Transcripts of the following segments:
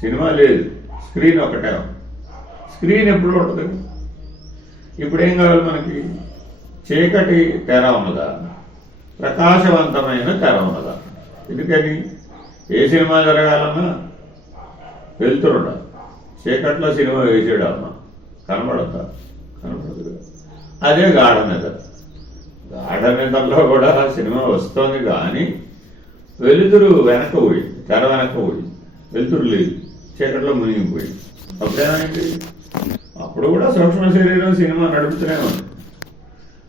Cinema లేదు, screen ఒకటే. Screen ఎప్పుడు ఉంటుంది? ఇప్పుడు ఏం కావాలి మనకి? చీకటి తెర ఉన్నదా, ప్రకాశవంతమైన తెర ఉన్నదా? ఎందుకని ఏ సినిమా జరగాలన్నా వెళ్తురు ఉండాలి. చీకట్లో సినిమా వేసేయడాలన్నా కనబడతా? కనబడదు. అదే గాఢ నిద్ర. గాఢ నిద్రలో కూడా సినిమా వస్తుంది, కానీ వెలుతురు వెనక పోయింది, తెర వెనక పోయింది, వెలుతురు లేదు, చీకట్లో మునిగిపోయింది. అప్పుడేమైంది? అప్పుడు కూడా సూక్ష్మ శరీరం సినిమా నడుపుతూనే ఉంది,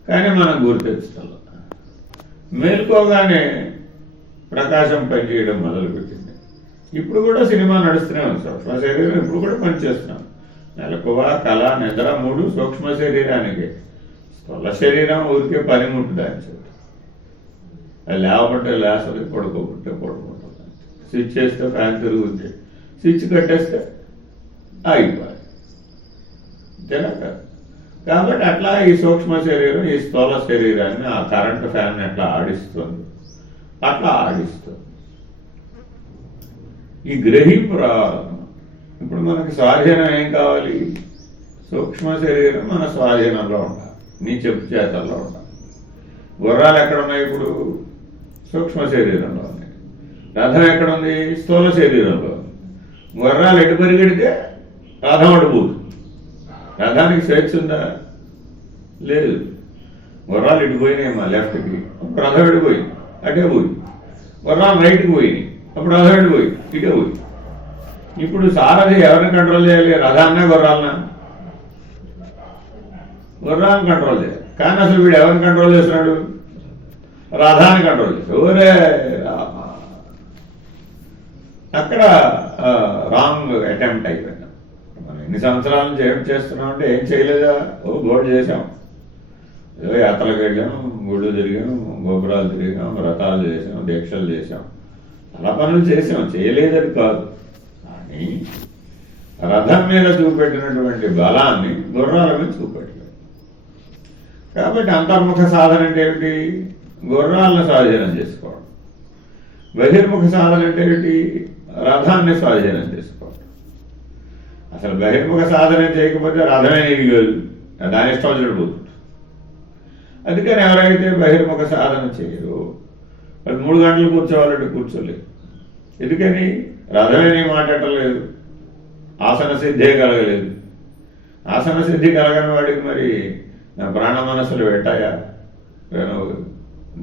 కానీ మనం గుర్తించడం. మేల్కోగానే ప్రకాశం పనిచేయడం మొదలుపెట్టింది. ఇప్పుడు కూడా సినిమా నడుస్తూనే ఉంది, సూక్ష్మ శరీరం ఇప్పుడు కూడా పనిచేస్తున్నాం. మెలకువ, కళ, నిద్ర 3 సూక్ష్మ శరీరానికి. స్థూల శరీరం ఊరికే పనిముట్టు దాని చేత. అది లేవబట్టే లేస్తుంది, పడుకోబట్టే పడుకుంటుంది. స్విచ్ చేస్తే ఫ్యాన్ తిరుగుతుంది, స్విచ్ కట్టేస్తే ఆగిపోయి. అంతేనా కదా? కాబట్టి అట్లా ఈ సూక్ష్మ శరీరం ఈ స్థూల శరీరాన్ని ఆ కరెంటు ఫ్యాన్ ఎట్లా ఆడిస్తుంది, అట్లా ఆడిస్తుంది. ఈ గ్రహింపు రావాలి. ఇప్పుడు మనకి స్వాధీనం ఏం కావాలి? సూక్ష్మ శరీరం మన స్వాధీనంలో ఉండాలి, నీ చెప్పు చేతల్లో ఉండాలి. గుర్రాలు ఎక్కడ ఉన్నాయి? ఇప్పుడు సూక్ష్మ శరీరంలో ఉన్నాయి. రథం ఎక్కడుంది? స్థూల శరీరంలో. గుర్రాలు ఎటు పరిగెడితే రథం అడిపోతుంది. రథానికి స్వేచ్ఛ ఉందా? లేదు. గుర్రాలు ఇటు పోయినాయమ్మా లెఫ్ట్కి, అప్పుడు రథం ఎడిపోయింది, అటే పోయి. గుర్రాలు రైట్కి పోయినాయి, అప్పుడు రథం ఎడిపోయి, ఇటే పోయి. ఇప్పుడు సారథి ఎవరిని కంట్రోల్ చేయాలి? రథాన్నా గుర్రాలన్నా? గుర్రాన్ని కంట్రోల్ చేయాలి. కానీ అసలు వీడు ఎవరిని కంట్రోల్ చేస్తున్నాడు? రథాన్ని కంట్రోల్ చేస్తాడు. ఓరే అక్కడ రాంగ్ అటెంప్ట్ అయిపోయింది. మనం ఎన్ని సంవత్సరాల నుంచి ఏం చేస్తున్నాం అంటే ఏం చేయలేదా? గోల్డ్ చేసాం, ఏదో యాత్రలకు వెళ్ళాం, గుళ్ళు తిరిగాం, గోపురాలు తిరిగాం, వ్రతాలు చేసాం, దీక్షలు చేసాం, చాలా పనులు చేసాం, చేయలేదని కాదు. కానీ రథం మీద చూపెట్టినటువంటి బలాన్ని గుర్రాల మీద చూపెట్టలేదు. కాబట్టి అంతర్ముఖ సాధన అంటే ఏమిటి? గుర్రాలను స్వాధీనం చేసుకోవడం. బహిర్ముఖ సాధన అంటే ఏమిటి? రథాన్ని స్వాధీనం చేసుకోవడం. అసలు బహిర్ముఖ సాధన చేయకపోతే రథమే నీది కాదు, దాని ఇష్టం వచ్చినట్టు. అందుకని ఎవరైతే బహిర్ముఖ సాధన చేయరు వాళ్ళు 3 గంటలు కూర్చోవాలంటే కూర్చోలేదు. ఎందుకని? రథమే నీ మాట్లాడలేదు, ఆసన సిద్ధే కలగలేదు. ఆసన సిద్ధి కలగని వాడికి మరి నా ప్రాణ మనస్సులు పెట్టాయా?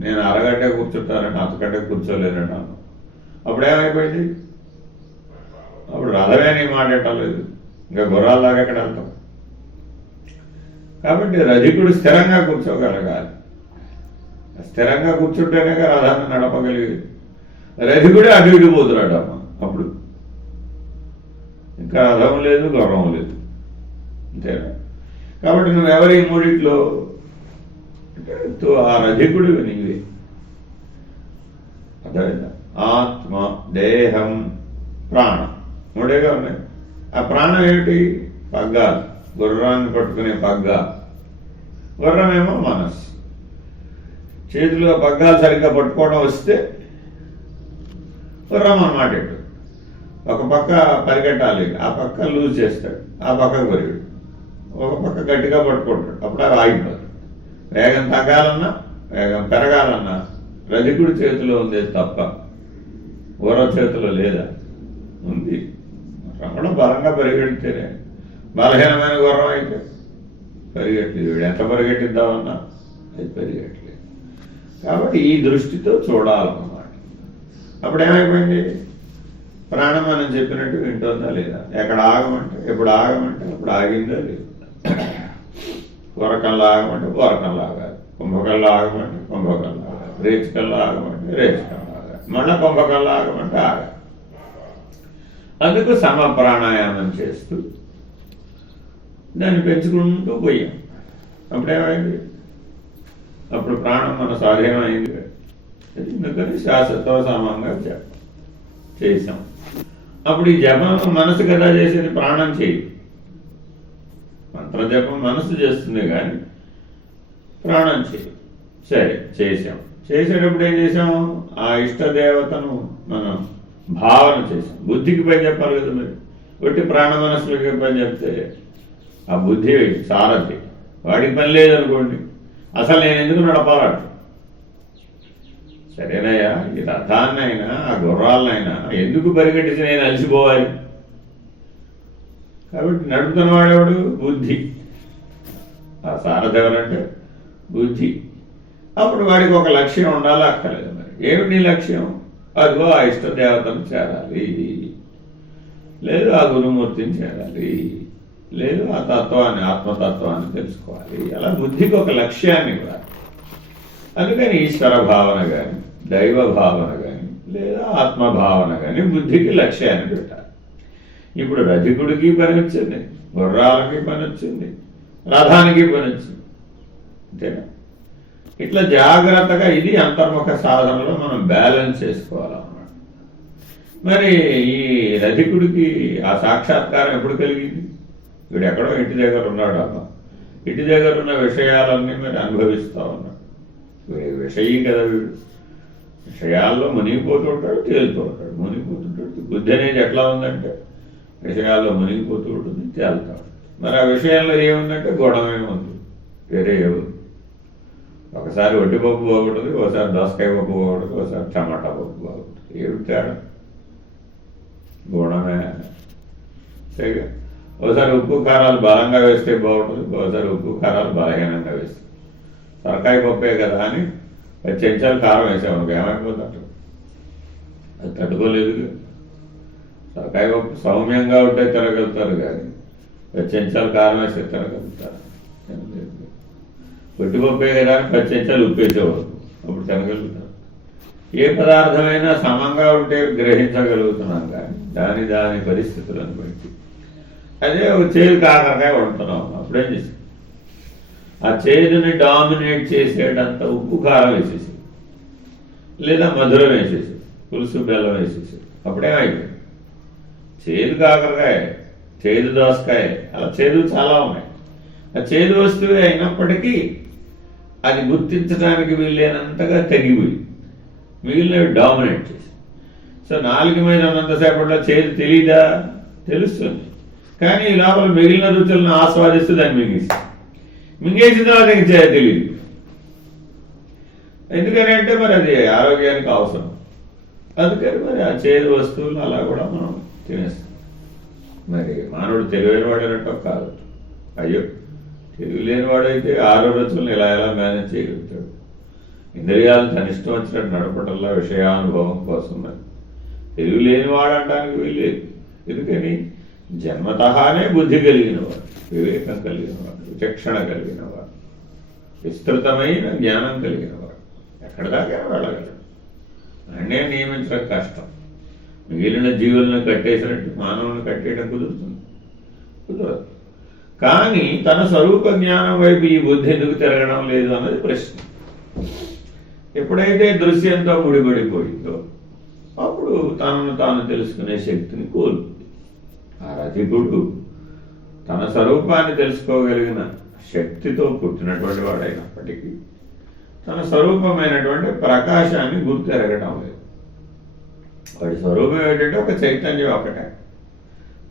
నేను అరగంట కూర్చుంటానని అంతకంటే కూర్చోలేనన్నాను. అప్పుడేమైపోయింది? అప్పుడు రథమే నీ మాట్లాడలేదు, ఇంకా గుర్రాల్లాగా ఎక్కడ వెళ్తాం? కాబట్టి రధికుడు స్థిరంగా కూర్చోగలగాలి. స్థిరంగా కూర్చుంటేనే రథాన్ని నడపగలిగేది. రధికుడే అటు ఇటు పోతున్నాడు అమ్మ. అప్పుడు ఇంకా రథం లేదు, గుర్రం లేదు, అంతేనా? కాబట్టి నువ్వెవరి 3 అంటే ఆ రధికుడు నీవే. అర్థమైందా? ఆత్మ, దేహం, ప్రాణం 3 ఉన్నాయి. ఆ ప్రాణం ఏమిటి? పగ్గాలు, గుర్రాన్ని పట్టుకునే పగ్గాలు. గుర్రమేమో మనస్సు. చేతిలో పగ్గాలు సరిగ్గా పట్టుకోవడం వస్తే గుర్రం అన్నమాట. ఒక పక్క పరిగెట్టాలి, ఆ పక్క లూజ్ చేస్తాడు, ఆ పక్కకు పరిగెడు. ఒక పక్క గట్టిగా పట్టుకుంటాడు, అప్పుడు అది ఆగిపోతుంది. వేగం తగ్గాలన్నా వేగం పెరగాలన్నా రధికుడి చేతిలో ఉంది తప్ప గుర్ర చేతిలో లేదా? ఉంది. రమణ బలంగా పరిగెడితేనే. బలహీనమైన గుర్రం అయితే పరిగెట్టలేదు. వీడు ఎంత పరిగెట్టిద్దామన్నా అది పరిగెట్టలేదు. కాబట్టి ఈ దృష్టితో చూడాలన్నమాట. అప్పుడు ఏమైపోయింది? ప్రాణం మనం చెప్పినట్టు వింటుందా లేదా? ఎక్కడ ఆగమంటే ఎప్పుడు ఆగమంటే అప్పుడు ఆగిందా లేదు. వరకల్లో ఆగమంటే వరకల్లో ఆగాలి, కుంభకల్లో ఆగమంటే కుంభకల్లో ఆగాలి, రేచికల్లో ఆగమంటే రేచికల్లో ఆగాలి, మళ్ళీ కుంభకల్లో ఆగమంటే ఆగాలి. అందుకు సమ ప్రాణాయామం చేస్తూ దాన్ని పెంచుకుంటూ పోయాం. అప్పుడేమైంది? అప్పుడు ప్రాణం మన స్వాధీనం అయింది. ఎందుకని శాశ్వత సమంగా చేసాం. అప్పుడు ఈ జపం మనసు కదా చేసేది, ప్రాణం చేయి. మంత్ర జపం మనసు చేస్తుంది కానీ ప్రాణం చేయి. సరే చేసాం. చేసేటప్పుడు ఏం చేసాం? ఆ ఇష్టదేవతను మనం భావన చేశాం. బుద్ధికి పని చెప్పాలి కదా మరి. ఒట్టి ప్రాణ మనస్సులకి పని చెప్తే ఆ బుద్ధి సారథి, వాడికి పని లేదనుకోండి, అసలు నేను ఎందుకు నడపాలట. సరేనయ్యా, ఈ రథాన్నైనా ఆ గుర్రాలనైనా ఎందుకు పరిగెట్టించి నేను అలసిపోవాలి? కాబట్టి నడుపుతున్నవాడెవడు? బుద్ధి. ఆ సారథి ఎవరంటే బుద్ధి. అప్పుడు వాడికి ఒక లక్ష్యం ఉండాలి, అక్కర్లేదు. మరి ఏమిటి లక్ష్యం? అదిగో ఆ ఇష్టదేవతను చేరాలి, లేదు ఆ గురుమూర్తిని చేరాలి, లేదు ఆ తత్వాన్ని, ఆత్మతత్వాన్ని తెలుసుకోవాలి. అలా బుద్ధికి ఒక లక్ష్యాన్ని ఇవ్వాలి. అందుకని ఈశ్వర భావన కానీ, దైవ భావన కానీ, లేదా ఆత్మభావన కానీ బుద్ధికి లక్ష్యాన్ని పెట్టాలి. ఇప్పుడు రథికుడికి పని వచ్చింది, గుర్రాలకి పని వచ్చింది, రథానికి పని వచ్చింది, అంతేనా? ఇట్లా జాగ్రత్తగా ఇది అంతర్ముఖ సాధనలో మనం బ్యాలెన్స్ చేసుకోవాలన్నమాట. మరి ఈ రథికుడికి ఆ సాక్షాత్కారం ఎప్పుడు కలిగింది? వీడు ఎక్కడో ఇంటి దగ్గర ఉన్నాడు. అమ్మ ఇంటి దగ్గర ఉన్న విషయాలన్నీ మరి అనుభవిస్తూ ఉన్నాడు. విషయీ కదా వీడు. విషయాల్లో మునిగిపోతూ ఉంటాడు, తేలుతూ ఉంటాడు, మునిగిపోతుంటాడు. బుద్ధి అనేది ఎట్లా ఉందంటే విషయాల్లో మునిగిపోతూ ఉంటుంది, తేలుతూ ఉంటుంది. మరి ఆ విషయాల్లో ఏముందంటే గొడవ ఉంది, వేరే ఏముంది. ఒకసారి వడ్డిపప్పు బాగుంటుంది, ఒకసారి దోసకాయ పప్పు బాగుంటుంది, ఒకసారి టమాటా పప్పు బాగుంటుంది. ఏమిటి తేడా? గుణమే. సరిగా ఒకసారి ఉప్పు కారాలు బలంగా వేస్తే బాగుంటుంది, ఒకసారి ఉప్పు కారాలు బలహీనంగా వేస్తే. సొరకాయ పప్పే కదా అని చెంచాలు కారం వేసామనుకో ఏమైపోతుంట? అది తట్టుకోలేదు. సొరకాయ పప్పు సౌమ్యంగా ఉంటే తిరగలుగుతారు, కానీ చెంచాలు కారం వేస్తే తిరగలుగుతారు. పొట్టిపప్పే కదా అని 10 చెంచాలు ఉప్పేసేవారు, అప్పుడు తినగలుగుతారు. ఏ పదార్థమైనా సమంగా ఉంటే గ్రహించగలుగుతున్నాం, కానీ దాని పరిస్థితులను బట్టి. అదే ఒక చేదు కాకరకాయ వండుతున్నాం, అప్పుడేం చేసాం? ఆ చేదుని డామినేట్ చేసేటంత ఉప్పు కారం వేసేసి, లేదా మధురం వేసేసి, పులుసు బెల్లం వేసేసి, అప్పుడేమైపోయింది? చేదు కాకరకాయ, చేదు దోసకాయ, అలా చేదు చాలా ఉన్నాయి. ఆ చేదు వస్తువే అయినప్పటికీ అది గుర్తించడానికి వీలైనంతగా తెగిపోయి మిగిలినవి డామినేట్ చేసి. సో నాలుగు మీద ఉన్నంతసేపట్లో చేదు తెలీదా? తెలుస్తుంది. కానీ ఈ లోపల మిగిలిన రుచులను ఆస్వాదిస్తూ దాన్ని మింగేసిన తర్వాత ఇంకా తెలియదు. ఎందుకని అంటే మరి అది ఆరోగ్యానికి అవసరం. అందుకని మరి ఆ చేదు వస్తువులు అలా కూడా మనం తినేస్తాం. మరి మానవుడు తెలివైన వాడేనట్టు కాదు. అయ్యో, తెలివి లేనివాడైతే 6 రుచులను ఎలా మేనేజ్ చేయగలుగుతాడు? ఇంద్రియాలు తన ఇష్టం వచ్చినట్టు నడపటంలో విషయానుభవం కోసం. మరి తెలివి లేనివాడు అనడానికి వీలేదు. ఎందుకని? జన్మతహానే బుద్ధి కలిగినవాడు, వివేకం కలిగినవాడు, విచక్షణ కలిగినవాడు, విస్తృతమైన జ్ఞానం కలిగినవాడు ఎక్కడి దాకా వెళ్ళగలడు. అన్నే నియమించడం కష్టం. మిగిలిన జీవులను కట్టేసినట్టు మానవులను కట్టేయడం కుదురుతుంది? కుదరదు. కానీ తన స్వరూప జ్ఞానం వైపు ఈ బుద్ధి ఎందుకు తిరగడం లేదు అన్నది ప్రశ్న. ఎప్పుడైతే దృశ్యంతో ముడిపడిపోయిందో అప్పుడు తనను తాను తెలుసుకునే శక్తిని కోల్పోయింది. ఆ రథికుడు తన స్వరూపాన్ని తెలుసుకోగలిగిన శక్తితో పుట్టినటువంటి వాడైనప్పటికీ తన స్వరూపమైనటువంటి ప్రకాశాన్ని గుర్తెరగటం లేదు. వాడి స్వరూపం ఏంటంటే ఒక చైతన్యం ఒకటే.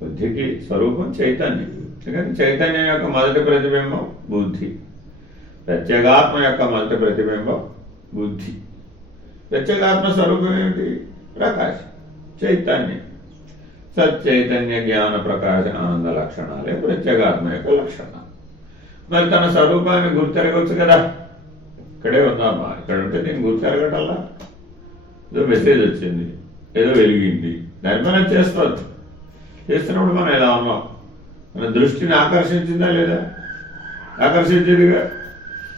బుద్ధికి స్వరూపం చైతన్యం. ఎందుకంటే చైతన్యం యొక్క మొదటి ప్రతిబింబం బుద్ధి, ప్రత్యేగాత్మ యొక్క మొదటి ప్రతిబింబం బుద్ధి. ప్రత్యేగాత్మ స్వరూపం ఏమిటి? ప్రకాశం, చైతన్యం. సచ్చైతన్య జ్ఞాన ప్రకాశ ఆనంద లక్షణాలే ప్రత్యేగాత్మ యొక్క లక్షణాలు. మరి తన స్వరూపాన్ని గుర్తెరగవచ్చు కదా. ఇక్కడే ఉందమ్మా, ఇక్కడ ఉంటే నేను గుర్తెరగటల్లా. ఏదో మెసేజ్ వచ్చింది, ఏదో వెలిగింది, దాని మనం చేసుకోవచ్చు. చేస్తున్నప్పుడు మనం ఎలా ఉన్నాం? మన దృష్టిని ఆకర్షించిందా లేదా? ఆకర్షించేదిగా.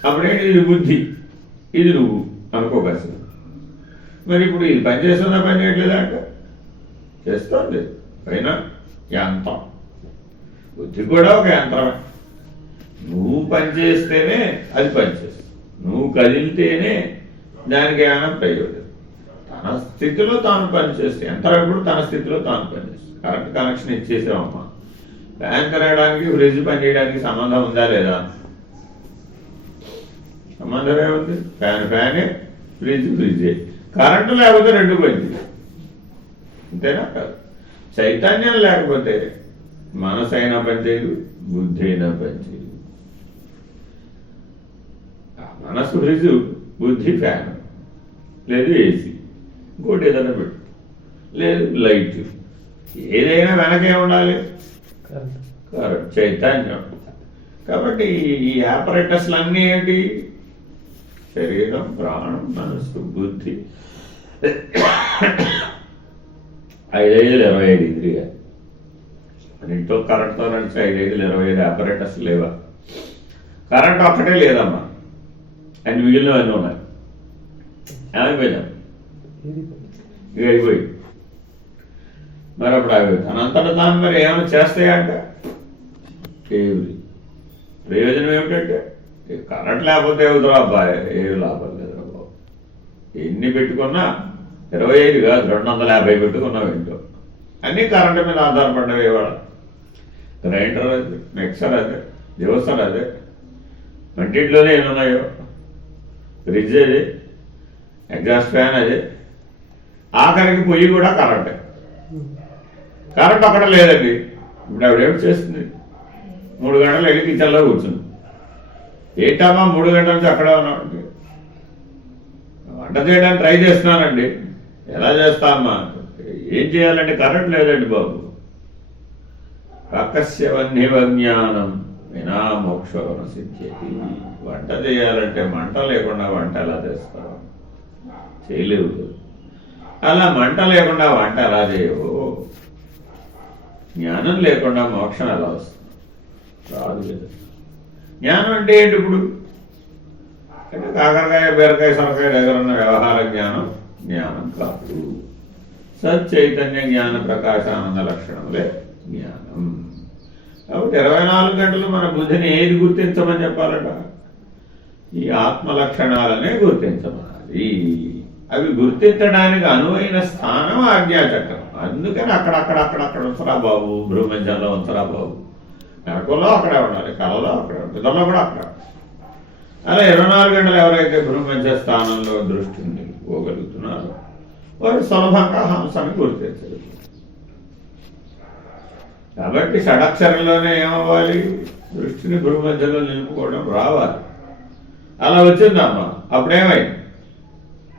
అప్పుడేంటి? ఇది బుద్ధి, ఇది నువ్వు అనుకోకసి. మరి ఇప్పుడు ఇది పని చేస్తుందా, పని చేయట్లేదా అంటే చేస్తుంది. పైన యంత్రం, బుద్ధి కూడా ఒక యంత్రమే. నువ్వు పనిచేస్తేనే అది పనిచేస్తుంది, నువ్వు కదిలితేనే దానికి ఏమైనా ప్రయోజనం. తన స్థితిలో తాను పనిచేస్తే యంత్రం ఎప్పుడు తన స్థితిలో తాను పనిచేస్తుంది. కరెంట్ కనెక్షన్ ఇచ్చేసామమ్మా, ఫ్యాన్ తిరగడానికి ఫ్రిడ్జ్ పనిచేయడానికి సంబంధం ఉందా లేదా? సంబంధం ఏముంది? ఫ్యానే, ఫ్రిడ్జ్ ఫ్రిడ్జే. కరెంటు లేకపోతే రెండు పనిచేయాలి. అంతేనా కాదు? చైతన్యం లేకపోతే మనసు అయినా పనిచేయదు, బుద్ధి అయినా పనిచేయదు. మనసు ఫ్రిడ్జ్, బుద్ధి ఫ్యాన్, లేదు ఏసీ, ఇంకోటి ఏదైనా పెట్టు, లేదు లైట్, ఏదైనా వెనకే ఉండాలి కరెక్ట్ చైతన్యం. కాబట్టి ఈ ఆపరేటర్స్లు అన్నీ ఏంటి? శరీరం, ప్రాణం, మనసు, బుద్ధి, 5-5-25 ఇంద్రియాలు. ఇంట్లో కరెంట్తో నడిచి 5-5-25 ఆపరేటర్స్ లేవా? కరెంట్ ఒక్కటే లేదమ్మా, అన్ని మిగిలినవన్నీ ఉన్నాయి. ఆగిపోయినా ఇక అయిపోయి మరి అప్పుడు ఆగిపోయి తనంతటా తాను మరి ఏమైనా చేస్తాయంట ఏమి ప్రయోజనం ఏమిటంటే కరెంట్ లేకపోతే అవుతురా అబ్బాయి, ఏమి లాభం లేదు బాబు. ఎన్ని పెట్టుకున్నా 25 కాదు 250 పెట్టుకున్నావు ఇంట్లో. అన్నీ కరెంటు మీద ఆధారపడ్డవి. ఇవాళ గ్రైండర్ అదే, మిక్సర్ అదే, జ్యూసర్ అదే, వంటింట్లోనే ఏమున్నాయో, ఫ్రిడ్జ్ అదే, ఎగ్జాస్ట్ ఫ్యాన్ అదే, ఆఖరికి పొయ్యి కూడా కరెంటే. కరెంట్ అక్కడ లేదండి. ఇప్పుడు ఆవిడేమిటి చేస్తుంది? 3 గంటలు వెళ్ళి కిచెన్లో కూర్చుంది. ఏంటమ్మా 3 గంటల నుంచి అక్కడే ఉన్నామండి? వంట చేయడానికి ట్రై చేస్తున్నానండి. ఎలా చేస్తామా? ఏం చేయాలంటే కరెంట్ లేదండి బాబు. కాకస్యవన్యవజ్ఞానం వినా మోక్షవన సిద్ధ్యతి. వంట చేయాలంటే మంట లేకుండా వంట ఎలా చేస్తావు? చేయలేవు. అలా మంట లేకుండా వంట ఎలా చేయవు? జ్ఞానం లేకుండా మోక్షం ఎలా వస్తుంది? రాదు లేదు. జ్ఞానం అంటే ఏంటి? ఇప్పుడు అంటే కాకరకాయ, బీరకాయ, సొరకాయ దగ్గర ఉన్న వ్యవహార జ్ఞానం జ్ఞానం కాదు. సచ్చైతన్య జ్ఞాన ప్రకాశానంద లక్షణములే జ్ఞానం. కాబట్టి 24 గంటలు మన బుద్ధిని ఏది గుర్తించమని చెప్పాలట? ఈ ఆత్మ లక్షణాలనే గుర్తించమన్నది. అవి గుర్తించడానికి అనువైన స్థానం ఆజ్ఞాచక్రం. అందుకని అక్కడక్కడ ఉంచరా బాబు, భూమధ్యంలో ఉంచరా బాబు. నరకంలో అక్కడే ఉండాలి, కళలో అక్కడే, పిల్లల్లో కూడా అక్కడ. అలా 24 గంటలు ఎవరైతే భూమధ్య స్థానంలో దృష్టిని నిలుపుకోగలుగుతున్నారో వారు సులభంగా హంసని గుర్తించరు. కాబట్టి షడక్షరంలోనే ఏమవ్వాలి? దృష్టిని భూమధ్యలో నిలుపుకోవడం రావాలి. అలా వచ్చిందమ్మా. అప్పుడేమైంది?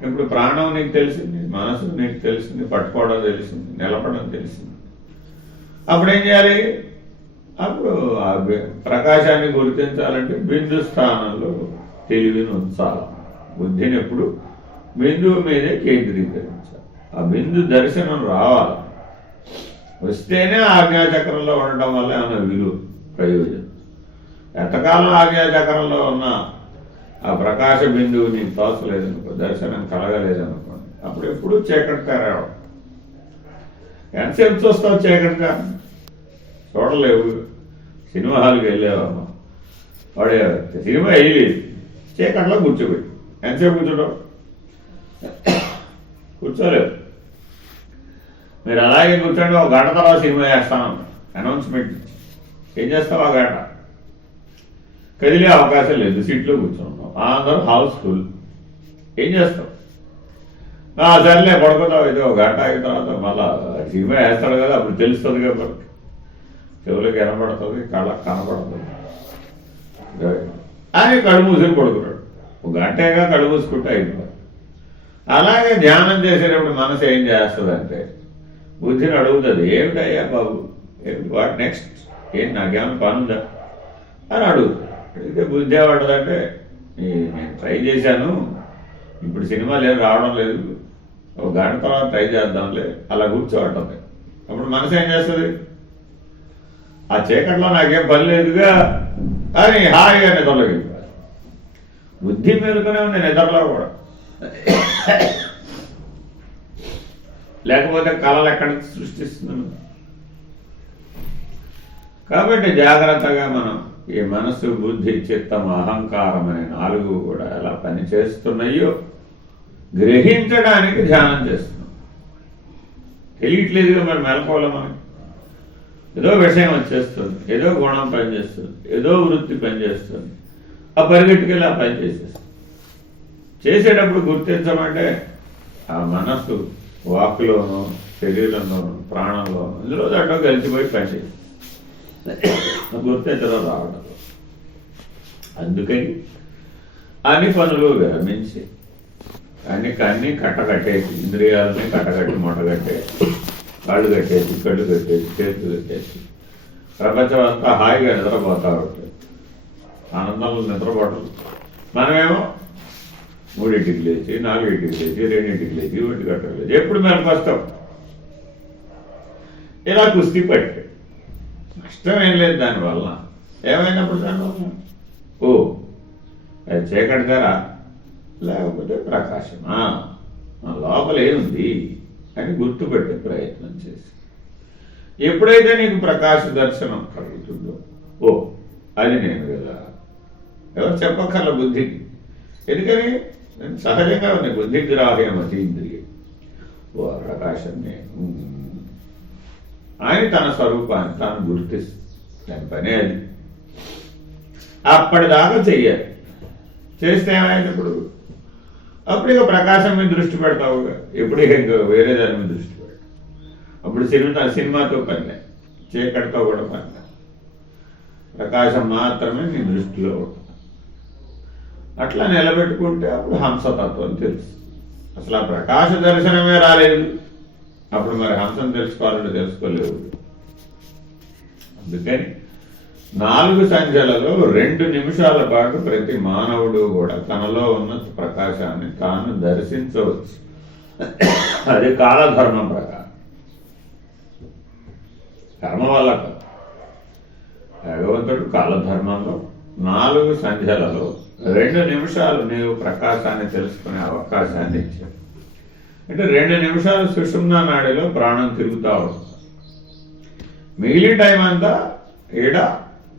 ఇప్పుడు ప్రాణం నీకు తెలిసింది, మనసు నీకు తెలిసింది, పట్టుకోవడం తెలిసింది, నిలపడం తెలిసింది. అప్పుడు ఏం చేయాలి? అప్పుడు ఆ ప్రకాశాన్ని గుర్తించాలంటే బిందు స్థానంలో తెలివిని ఉంచాలి. బుద్ధిని ఎప్పుడు బిందువు మీదే కేంద్రీకరించాలి. ఆ బిందు దర్శనం రావాలి. వస్తేనే ఆజ్ఞాచక్రంలో ఉండటం వల్ల ఏమైనా విలువ, ప్రయోజనం. ఎంతకాలం ఆజ్ఞాచక్రంలో ఉన్న ఆ ప్రకాశ బిందువు నీకు తోచలేదనుకో, దర్శనం కలగలేదనుకోండి, అప్పుడు ఎప్పుడు చీకటి తెరవడం. ఎంతసేపు చూస్తావు చీకటిగా? చూడలేవు. సినిమా హాల్కి వెళ్ళేవామ్మా, వాడే సినిమా వేయలేదు, చీకట్లో కూర్చోబెట్టి ఎంతసేపు కూర్చోడం? కూర్చోలేవు. మీరు అలాగే కూర్చోండి, ఒక గంట తర్వాత సినిమా వేస్తాను అనౌన్స్మెంట్ ఇచ్చి ఏం చేస్తావు? ఆ గంట కదిలే అవకాశం లేదు, సీట్లో కూర్చున్నాం, అందరూ హౌస్ఫుల్. ఏం చేస్తాం? సర్లే పడుకుందాం, ఇది ఒక గంట అయిన తర్వాత మళ్ళా సినిమా వేస్తాడు కదా, అప్పుడు తెలుస్తుంది కాబట్టి చెవులకు వినపడుతుంది, కళ్ళకు కనపడుతుంది అని కళ్ళు మూసుకుని పడుకున్నాడు. ఒక గంటగా కళ్ళు మూసుకుంటే అయిపోయి. అలాగే ధ్యానం చేసేటప్పుడు మనసు ఏం చేస్తుందంటే బుద్ధిని అడుగుతుంది, ఏమిటయ్యా బాబు, ఏమిటి, వాట్ నెక్స్ట్, ఏంటి, నాకేమైనా పని ఉందా అని అడుగుతుంది. అడిగితే బుద్ధి ఏమంటుందంటే, నేను ట్రై చేశాను, ఇప్పుడు సినిమాలు ఏం రావడం లేదు, ఒక గంట తర్వాత ట్రై చేద్దాంలే, అలా కూర్చోబట్టుంది. అప్పుడు మనసు ఏం చేస్తుంది? ఆ చీకట్లో నాకేం పని లేదుగా అని హాయిగా నిద్రలోకి వెళ్ళిపోయారు. బుద్ధి మేలుకునే ఉంది నిద్రలో కూడా. లేకపోతే కళలు ఎక్కడ సృష్టిస్తున్నాను. కాబట్టి జాగ్రత్తగా మనం ఈ మనసు, బుద్ధి, చిత్తం, అహంకారం అనే 4 కూడా ఎలా పనిచేస్తున్నాయో గ్రహించడానికి ధ్యానం చేస్తున్నాం. తెలియట్లేదుగా మరి మెలకువలో మనకి. ఏదో విషయం వచ్చేస్తుంది, ఏదో గుణం పనిచేస్తుంది, ఏదో వృత్తి పనిచేస్తుంది, ఆ పరిగెట్టుకెళ్ళి ఆ పని చేసేస్తుంది. చేసేటప్పుడు గుర్తించమంటే ఆ మనస్సు వాక్కులోనో శరీరంలోను ప్రాణంలోను ఇందులో దాంట్లో కలిసిపోయి పనిచేయి గుర్తించడం రావడం. అందుకని అన్ని పనులు విరమించి అన్ని కట్టకట్టేసి ఇంద్రియాలని కట్టకట్టి మూటగట్టేసి కాళ్ళు కట్టేసి కళ్ళు కట్టేసి చేతులు కట్టేసి ప్రపంచం అంతా హాయిగా నిద్రపోతా ఉంటుంది. ఆనందంలో నిద్రపోవడం. మనమేమో 3ంటికి లేచి 4ంటికి లేచి 2ంటికి లేచి 1 గంటకు లేచి ఎప్పుడు మనకు వస్తాం. ఇలా కుస్తీ పట్టి నష్టం ఏం లేదు దానివల్ల. ఏమైనప్పుడు దానివల్ల అది చీకటి ధర లేకపోతే ప్రకాశమా లోపల ఏముంది అని గుర్తుపెట్టే ప్రయత్నం చేసి ఎప్పుడైతే నీకు ప్రకాశ దర్శనం కలుగుతుందో అది నేను కదా. ఎవరు చెప్పక్కర్ల బుద్ధికి. ఎందుకని సహజంగా ఉంది బుద్ధి గ్రాహ్యం అతీంద్రియం. ప్రకాశం నేను ఆయన తన స్వరూపాన్ని తాను గుర్తిస్తుంది. దాని పనే అది. అప్పటిదాకా చెయ్యాలి. చేస్తే ఏమైంది ఇప్పుడు? అప్పుడు ఇక ప్రకాశం మీద దృష్టి పెడతావుగా. ఎప్పుడు ఇంకా వేరే దాని మీద దృష్టి పెడతావు. అప్పుడు సినిమాతో పనిలే, చీకటితో కూడా పనిలే. ప్రకాశం మాత్రమే నీ దృష్టిలో ఉంటుంది. అట్లా నిలబెట్టుకుంటే అప్పుడు హంసతత్వం తెలుసు. అసలు ఆ ప్రకాశ దర్శనమే రాలేదు. అప్పుడు మరి హంసం తెలుసుకోవాలంటే తెలుసుకోలేవు. అందుకని 4 సంఖ్యలలో 2 నిమిషాల పాటు ప్రతి మానవుడు కూడా తనలో ఉన్న ప్రకాశాన్ని తాను దర్శించవచ్చు. అది కాలధర్మం ప్రకారం, కర్మ వల్ల కాదు. భగవంతుడు కాలధర్మంలో 4 సంధ్యలలో 2 నిమిషాలు నీవు ప్రకాశాన్ని తెలుసుకునే అవకాశాన్ని ఇచ్చాడు. అంటే 2 నిమిషాలు సుషుమ్నా నాడిలో ప్రాణం తిరుగుతూ ఉంటుంది. మిగిలిన టైం అంతా ఈడ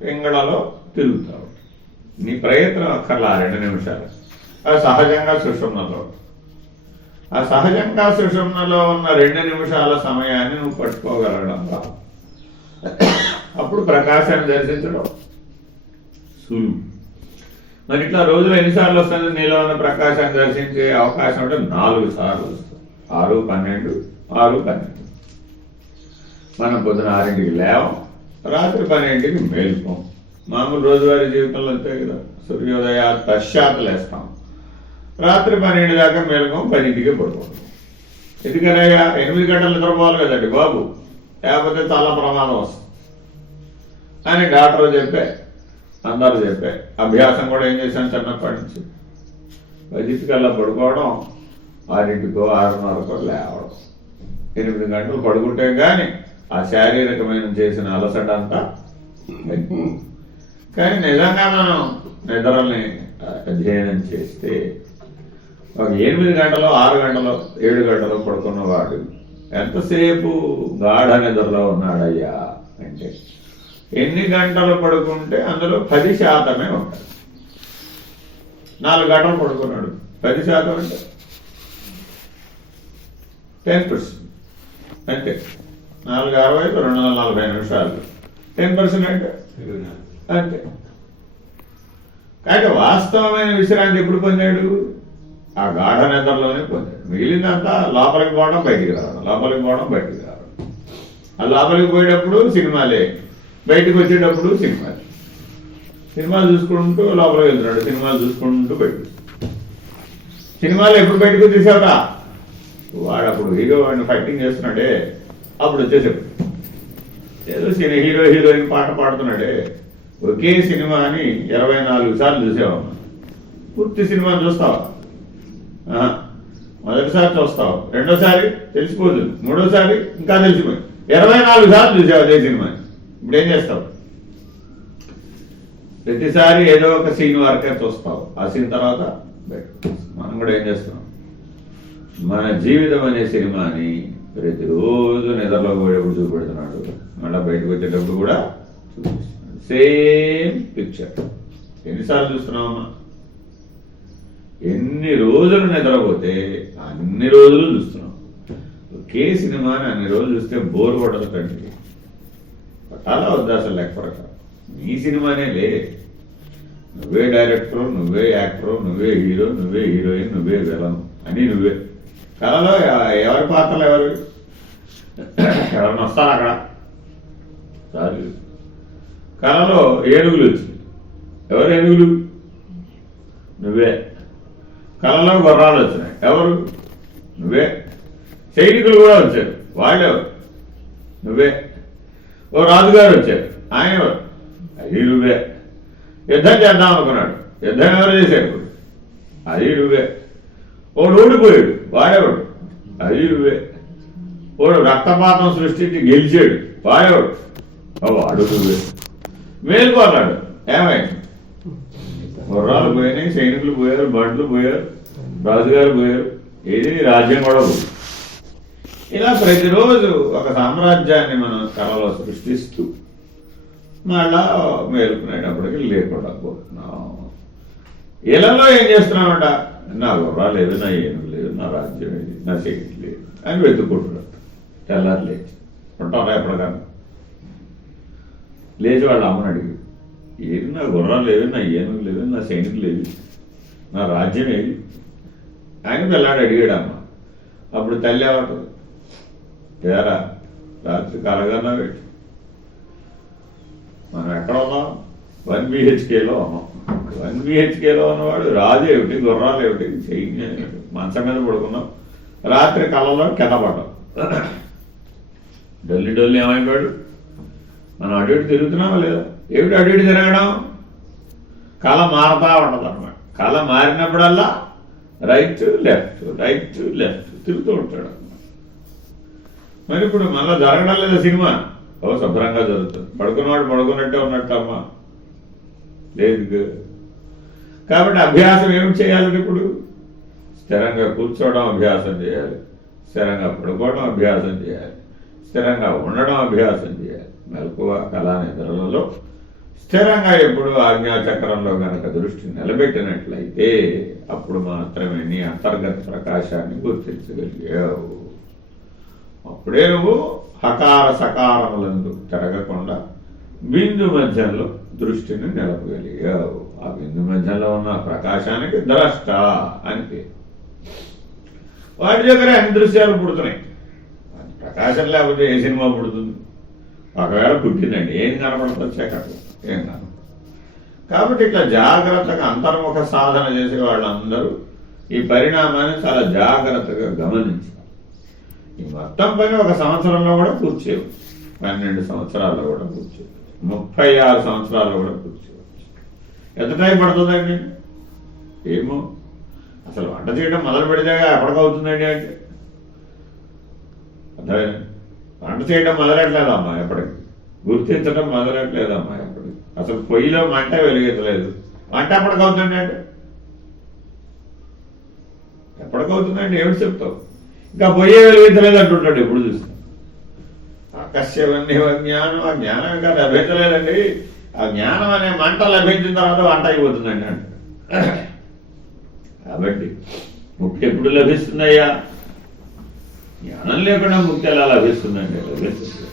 పింగళలో తిరుగుతూ ఉంటుంది. నీ ప్రయత్నం అక్కర్లా 2 నిమిషాలు. అది సహజంగా సుషుమ్నలో. ఆ సహజంగా సుషుమ్నలో ఉన్న 2 నిమిషాల సమయాన్ని నువ్వు పట్టుకోగలగడం రాదు. అప్పుడు ప్రకాశాన్ని దర్శించడం సులువు. మరి ఇట్లా రోజులో ఎన్నిసార్లు వస్తుంది నీలో ఉన్న ప్రకాశాన్ని దర్శించే అవకాశం అంటే 4 సార్లు వస్తుంది. 6, 12, 6, 12. మనం పొద్దున 6ంటికి లేవం, రాత్రి 12ంటికి మేలుకోం. మామూలు రోజువారీ జీవితంలో అంతే కదా. సూర్యోదయ పశ్చాత్ లేస్తాం, రాత్రి 12 దాకా మేలుకోం, 10ంటికి పడుకుంటాం. ఎందుకనయ్యా 8 గంటలు నిద్రపోవాలి కదండి బాబు, లేకపోతే చాలా ప్రమాదం వస్తుంది అని డాక్టర్ చెప్పే, అందరూ చెప్పే. అభ్యాసం కూడా ఏం చేశాను చిన్నప్పటి నుంచి. 10కల్లా పడుకోవడం, 6కో 6:30కో లేవడం. 8 గంటలు పడుకుంటే కానీ ఆ శారీరకమైన చేసిన అలసట అంతా. కానీ నిజంగా మనం నిద్రల్ని అధ్యయనం చేస్తే ఒక 8 గంటలు 6 గంటలు 7 గంటలు పడుకున్నవాడు ఎంతసేపు గాఢ నిద్రలో ఉన్నాడయ్యా అంటే ఎన్ని గంటలు పడుకుంటే అందులో 10% ఉంటాడు. 4 గంటలు పడుకున్నాడు, 10% అంటే 10%. అంతే. 4×60 240 నిమిషాలు. 10% అంటే అంతే. కాబట్టి వాస్తవమైన విశ్రాంతి ఎప్పుడు పొందాడు? ఆ గాఢ నిద్రలోనే పొందాడు. మిగిలిందంతా లోపలికి పోవడం బయటికి రావడం, లోపలికి పోవడం బయటికి రావడం. ఆ లోపలికి పోయేటప్పుడు సినిమాలే, బయటకు వచ్చేటప్పుడు సినిమాలే. సినిమాలు చూసుకుంటూ లోపలికి వెళ్తున్నాడు, సినిమాలు చూసుకుంటూ బయటకు. సినిమాలు ఎప్పుడు బయటకు వచ్చేసావురా? వాడు అప్పుడు హీరో వాడిని ఫైటింగ్ చేస్తున్నాడే అప్పుడు వచ్చేసాడు. ఏదో హీరో హీరోయిన్ పాట పాడుతున్నాడే, ఒకే సినిమాని 24 సార్లు చూసావమ్మా. పూర్తి సినిమా చూస్తావా? మొదటిసారి చూస్తావు, రెండోసారి తెలిసిపోతుంది, మూడోసారి ఇంకా తెలిసిపోయింది. 24 సార్లు చూసావు అదే సినిమాని. ఇప్పుడు ఏం చేస్తావు? ప్రతిసారి ఏదో ఒక సీన్ వరకే చూస్తావు. ఆ సీన్ తర్వాత మనం కూడా ఏం చేస్తున్నాం? మన జీవితం అనే సినిమాని ప్రతిరోజు నిద్రలో పోయేటప్పుడు చూపెడుతున్నాడు, మళ్ళీ బయటకు వచ్చేటప్పుడు కూడా చూపిస్తున్నాడు. Same picture. ఎన్నిసార్లు చూస్తున్నావమ్మా? ఎన్ని రోజులు నిద్రపోతే అన్ని రోజులు చూస్తున్నాం. ఒకే సినిమాని అన్ని రోజులు చూస్తే బోర్ కొట్టదు కండి. అలా వద్దా అసలు లెక్క ప్రకారం? నీ సినిమానే లే, నువ్వే డైరెక్టర్, నువ్వే యాక్టర్, నువ్వే హీరో, నువ్వే హీరోయిన్, నువ్వే విలన్ అని నువ్వే. కళలో ఎవరి పాత్రలు ఎవరు? ఎవరన్నా వస్తారు అక్కడ సారీ కళలో ఏనుగులు వచ్చింది. ఎవరు ఏనుగులు? నువ్వే. కళలో గుర్రాలు వచ్చినాయి. ఎవరు? నువ్వే. సైనికులు కూడా వచ్చారు. వాళ్ళెవరు? నువ్వే. ఓ రాజుగారు వచ్చారు. ఆయన ఎవరు? అది నువ్వే. యుద్ధం చేద్దాం అనుకున్నాడు. యుద్ధం ఎవరు చేశారు? అది నువ్వే. ఓడు ఓడిపోయాడు. వాడేవాడు? అది నువ్వే. ఓడు రక్తపాతం సృష్టించి గెలిచాడు. వాడేవాడు? వాడు నువ్వే. మేలుకోన్నాడు. ఏమైంది? గుర్రాలు పోయినాయి, సైనికులు పోయారు, బండ్లు పోయారు, రాజుగారు పోయారు. ఏది రాజ్యం కూడా పోయి. ఇలా ప్రతిరోజు ఒక సామ్రాజ్యాన్ని మనం కళలో సృష్టిస్తూ మళ్ళా మేలుకునేటప్పటికి లేకుండా పోతున్నాం. ఇళ్లలో ఏం చేస్తున్నామంట? నా గుర్రాలు లేదు, నా ఏనుగు లేదు, నా రాజ్యం ఏది, నా శక్తి లేదు అని వెతుక్కుంటున్నారు. తెల్లారు లేచి ఉంటారా ఎప్పటికన్నా? లేచి వాళ్ళ అమ్మని అడిగి, ఏది నా గుర్రాలు లేదు, నా ఏనుగు లేదు, నా సైనికులు లేదు, నా రాజ్యం ఏది అని పిల్లాడు అడిగాడు అమ్మ. అప్పుడు తల్లి ఏమంటుంది? ఏరా రాత్రి కలగన్నా పెట్టి మనం ఎక్కడ ఉన్నాం? 1 BHKలో ఉన్నాం. 1 BHKలో ఉన్నవాడు రాజు ఏమిటి, గుర్రాలు ఏమిటి, సైన్యం ఏమిటి, మంచం మీద పడుకున్నాం. రాత్రి కళ్ళలో కింద పడ్డాం. డొల్లి డొల్లి ఏమైపోయాడు? మనం అటు ఇటు తిరుగుతున్నామా లేదా? ఏమిటి అటు ఇటు తిరగడం? కళ మారుతా ఉంటుంది అనమాట. కళ మారినప్పుడల్లా రైట్ లెఫ్ట్ తిరుగుతూ ఉంటాడు అనమాట. మరి ఇప్పుడు మళ్ళీ జరగడం లేదా సినిమా? ఓ శుభ్రంగా జరుగుతుంది. పడుకున్నవాడు పడుకున్నట్టే ఉన్నట్టు అమ్మా లేదు. కాబట్టి అభ్యాసం ఏమి చేయాలి? ఇప్పుడు స్థిరంగా కూర్చోవడం అభ్యాసం చేయాలి, స్థిరంగా పడుకోవడం అభ్యాసం చేయాలి, స్థిరంగా ఉండడం అభ్యాసం చేయాలి. మెలకువ కళా నిద్రలలో స్థిరంగా ఎప్పుడు ఆజ్ఞాచక్రంలో కనుక దృష్టి నిలబెట్టినట్లయితే అప్పుడు మాత్రమే నీ అంతర్గత ప్రకాశాన్ని గుర్తించగలిగావు. అప్పుడే నువ్వు హకార సకారములందు తిరగకుండా బిందు మధ్యంలో దృష్టిని నిలపగలిగావు. ఆ బిందు మధ్యంలో ఉన్న ప్రకాశానికి ద్రష్ట అని పేరు. వాటి దగ్గర అన్ని దృశ్యాలు పుడుతున్నాయి. ప్రకాశం లేకపోతే ఏ సినిమా పుడుతుంది? ఒకవేళ పుట్టిందండి, ఏం కనపడుతుంది? చీకట్లో ఏం కనపడదు. కాబట్టి ఇట్లా జాగ్రత్తగా అంతర్ముఖ సాధన చేసే వాళ్ళందరూ ఈ పరిణామాన్ని చాలా జాగ్రత్తగా గమనించాలి. ఈ మొత్తం పని 1 సంవత్సరంలో కూడా కూర్చేవు, 12 సంవత్సరాల్లో కూడా కూర్చేవు, 36 సంవత్సరాల్లో కూడా కూర్చోవచ్చు. ఎంత టైం పడుతుందండి? ఏమో అసలు వంట చేయడం మొదలు పెడితే ఎప్పటికవుతుందండి అంటే అర్థమైనా? వంట చేయడం మొదలెట్లేదమ్మా ఎప్పటికి, గుర్తించడం మొదలెట్లేదమ్మా ఎప్పటికి. అసలు పొయ్యిలో మంట వెలిగించలేదు, వంట ఎప్పటికవుతుందండి అంటే ఎప్పటికవుతుందండి? ఏమిటి చెప్తావు? ఇంకా పొయ్యే వెలిగించలేదు అంటుంటాడు ఎప్పుడు చూస్తాం. ఆకర్షవన్య జ్ఞానం, ఆ జ్ఞానం ఇంకా లభించలేదండి. ఆ జ్ఞానం అనే మంట లభించిన తర్వాత వంట అయిపోతుందండి అంట. కాబట్టి ముక్తి ఎప్పుడు లభిస్తుందయ్యా? జ్ఞానం లేకుండా ముక్తి ఎలా లభిస్తుందండి? లభిస్తుంది.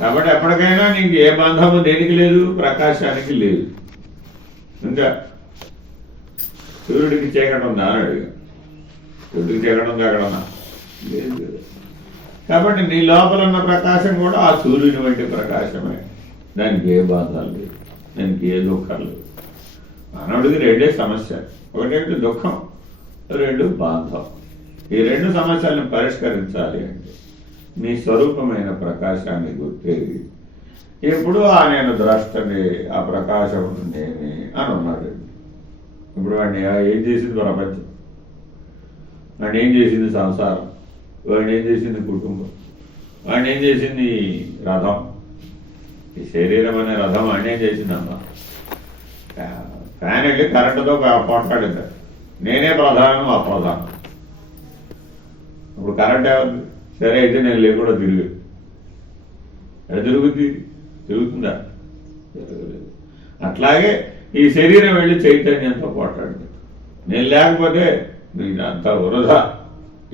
కాబట్టి ఎప్పటికైనా నీకు ఏ బంధము దేనికి లేదు? ప్రకాశానికి లేదు. ఇంకా సూర్యుడికి చీకటి ఉందా అని అడిగా. సూర్యుడికి చీకటి ఉందా ఎక్కడన్నా? లేదు. కాబట్టి నీ లోపల ఉన్న ప్రకాశం కూడా ఆ సూర్యుని వంటి ప్రకాశమే. దానికి ఏ బాధలు లేవు, దానికి ఏ దుఃఖాలు లేవు. మానవుడికి 2 సమస్య. ఒకటేంటి దుఃఖం, 2 బాధం. ఈ 2 సమస్యలను పరిష్కరించాలి అంటే నీ స్వరూపమైన ప్రకాశాన్ని గుర్తేది ఎప్పుడు నేను ద్రష్టని, ఆ ప్రకాశం నేనే అని ఉన్నాడు. ఇప్పుడు వాడిని ఏం చేసింది ప్రపంచం, వాడిని ఏం చేసింది సంసారం, వాడిని ఏం చేసింది కుటుంబం, వాడిని ఏం చేసింది రథం, ఈ శరీరం అనే రథం వాడిని ఏం చేసిందమ్మా? ఫ్యాన్ వెళ్ళి కరెంటుతో పోట్లాడింది. నేనే ప్రధానం, అప్రధానం. ఇప్పుడు కరెంట్ ఏముంది? సరే అయితే నేను లేకుండా తిరిగి తిరుగుతుందా? జరగలేదు. అట్లాగే ఈ శరీరం వెళ్ళి చైతన్యంతో పోట్లాడింది. నేను లేకపోతే అంతా వృధా,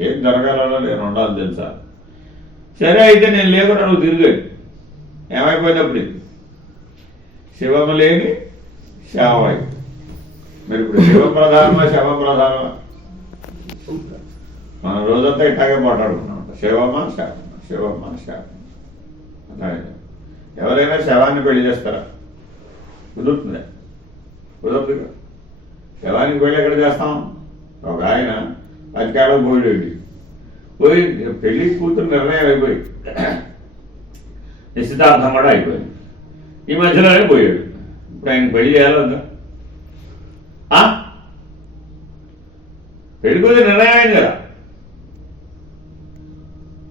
ఏం జరగాలలో నేను ఉండాలి తెలుసా? సరే అయితే నేను లేకుండా నువ్వు తిరిగాడు, ఏమైపోయినప్పుడు శివము లేని శవమై. మరి ఇప్పుడు శివం ప్రధానమా శవం ప్రధానమా? మనం రోజంతా ఇట్లాగే మాట్లాడుకున్నాం. శివమా శవమా, శివమ్మ శాపం. అలాగే ఎవరైనా శవాన్ని పెళ్లి చేస్తారా? కుదురుతుందా? కుదరదుగా. శవానికి పెళ్లి ఎక్కడ చేస్తాం? ఒక ఆయన 10 ఏళ్ళకు పోయాడు. పోయి పెళ్లి కూతురు నిర్ణయం అయిపోయి నిశ్చితార్థం కూడా అయిపోయింది. ఈ మధ్యలోనే పోయాడు. ఇప్పుడు ఆయన పెళ్లి చేయాలి వద్దా? పెళ్లి కూతురు నిర్ణయం అయింది కదా,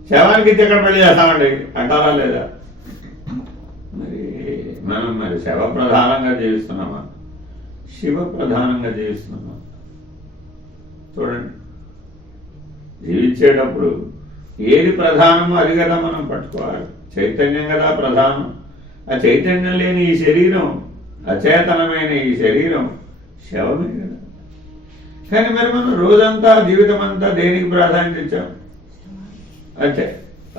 శవానికి ఇచ్చి ఎక్కడ పెళ్లి చేస్తామండి అంటారా లేదా? మరి శవ ప్రధానంగా జీవిస్తున్నామా, శివ ప్రధానంగా జీవిస్తున్నామా? చూడండి, జీవించేటప్పుడు ఏది ప్రధానమో అది కదా మనం పట్టుకోవాలి. చైతన్యం కదా ప్రధానం. ఆ చైతన్యం లేని ఈ శరీరం, అచేతనమైన ఈ శరీరం శవమే కదా. కానీ మరి మనం రోజంతా జీవితం అంతా దేనికి ప్రాధాన్యత ఇచ్చాం? అంతే,